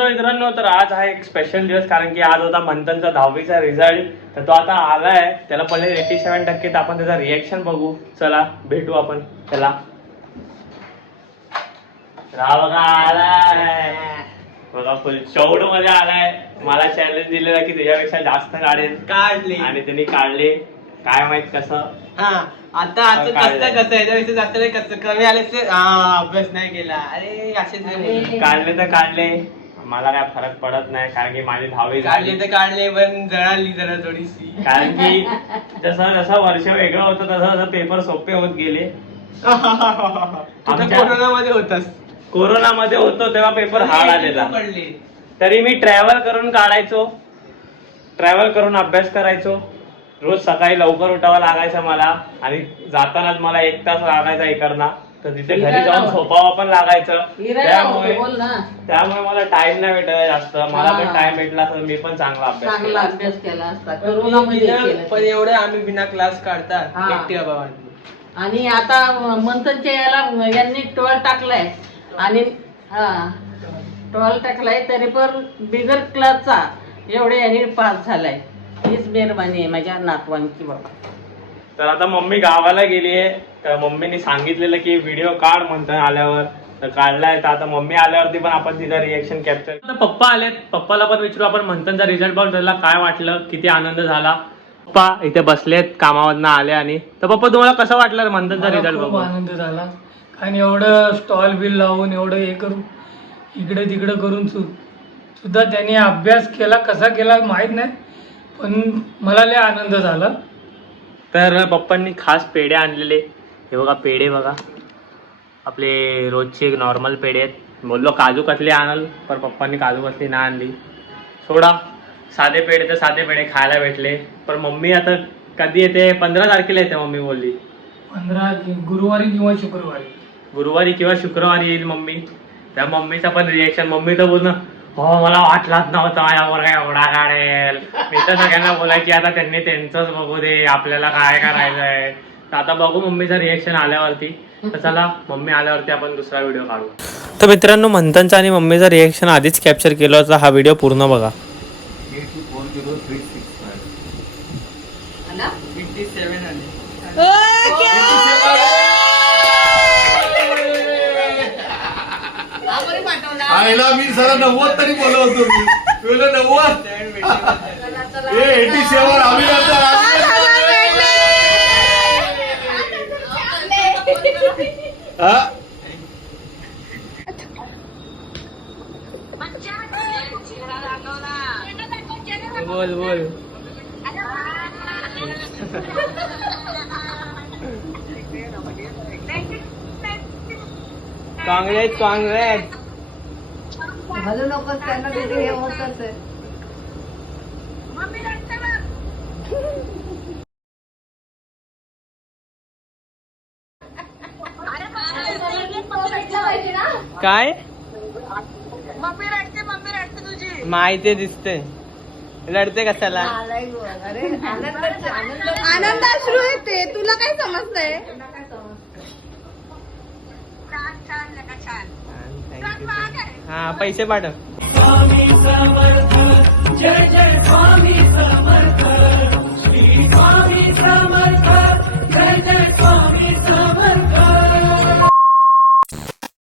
नमस्कार मित्रांनो तर आज हा एक स्पेशल दिवस कारण की आज होता मंथनचा दहावीचा रिझल्ट तर तो आता आलाय. त्याला पहिले एटी सेव्हन टक्के तर आपण त्याचा रिएक्शन बघू. चला भेटू आपण त्याला. हा बघा आलाय. बघा फुल चौडमध्ये आलाय. मला चॅलेंज दिलेला की त्याच्यापेक्षा जास्त काढेल काढले. आणि त्यांनी काढले. काय माहीत कसं? हा आता आज काढले. कसं कसं याच्यापेक्षा जास्त नाही कसं कमी आले ते हा अभ्यास नाही केला. अरे असेच नाही. काढले तर काढले. मला काय फरक पडत नाही कारण की माझी दहावी काढले तर काढले पण जळाली जरा थोडीशी. कारण की जसं जसं वर्ष वेगळं होतं तसं तसं पेपर सोपे होत गेले. आमच्या- कोरोना मध्ये होतास. कोरोनामध्ये होतो तेव्हा पेपर हार्ड आलेला. पडले. तरी मी ट्रॅव्हल करून काढायचो. ट्रॅव्हल करून अभ्यास करायचो. रोज सकाळी लवकर उठावं लागायचं मला. आणि जातानाच मला एक तास लागायचा इकडनं. तर तिथे घरी जाऊन. झोपावं पण लागायचं. त्यामुळे त्यामुळे मला टाइम नाही भेटायला जास्त. मला पण. टाइम भेटला तर मी पण चांगला अभ्यास चांगला केला. अभ्यास केला असता. करोनामध्ये केला पण एवढे आम्ही बिना क्लास काढता. एकटी आणि आता मंथनच्या याला यांनी टोल टाकलाय. आणि हा. टोल टाकलाय तरी पण बिगर क्लासचा एवढे यांनी पास झालाय. हीच मेहरबानी आहे माझ्या नातवांची बाबा. तर आता मम्मी गावाला गेली आहे. तर मम्मीने सांगितलेलं की व्हिडिओ काढ म्हणतात आल्यावर. तर काढलाय. तर आता मम्मी आल्यावरती पण आपण तिचा रिएक्शन कॅप्चर आता पप्पा आलेत. पप्पाला पण विचारू आपण मंथनचा रिझल्ट बघ. त्याला काय वाटलं? किती आनंद झाला? पप्पा इथे बसलेत. कामावरनं आले आणि तर पप्पा तुम्हाला कसं वाटलं मंथनचा मला रिझल्ट खूप बघून? आनंद झाला. कारण एवढं स्टॉल बिल लावून एवढं हे करून इकडे तिकडे करून सु सुद्धा त्यांनी अभ्यास केला. कसा केला माहीत नाही. पण मला लय आनंद झाला. तर पप्पांनी खास पेढे आणलेले. हे बघा पेढे बघा. आपले रोजचे नॉर्मल पेढे आहेत. बोललो काजू कतली आणल पण पप्पांनी काजू कतली नाही आणली. सोडा. साधे पेढे तर साधे पेढे खायला भेटले. पण मम्मी आता कधी येते? पंधरा तारखेला येते मम्मी बोलली. पंधरा गुरुवारी किंवा शुक्रवारी. गुरुवारी किंवा शुक्रवारी येईल मम्मी. त्या मम्मीचा पण रिएक्शन मम्मी तर बोलणं हो मला वाटलाच नव्हतं माझ्यावर काय एवढा काढेल. मी तर सगळ्यांना बोलायची आता त्यांनी त्यांचंच बघू दे आपल्याला काय करायचंय. तर आता बघू मम्मीचं रिएक्शन आल्यावरती. तर चला मम्मी आल्यावरती आपण दुसरा व्हिडिओ काढू तर मित्रांनो मंथनचा आणि मम्मीचं रिएक्शन आधीच कॅप्चर केलं होतं. हा व्हिडिओ पूर्ण बघा. फिफ्टी सेव्हन आले आईला मी सर नव्वद तरी बोलत होतो मी. तुला नव्वद? ए एटी सेवन आम्ही. हा? बोल बोल. काँग्रेस काँग्रेस. घालू नको त्यांना तिथे हे होत काय? माहिती दिसते. रडते कशाला? आनंद अश्रू आहे ते. तुला काय समजतंय? हा पैसे पाठव.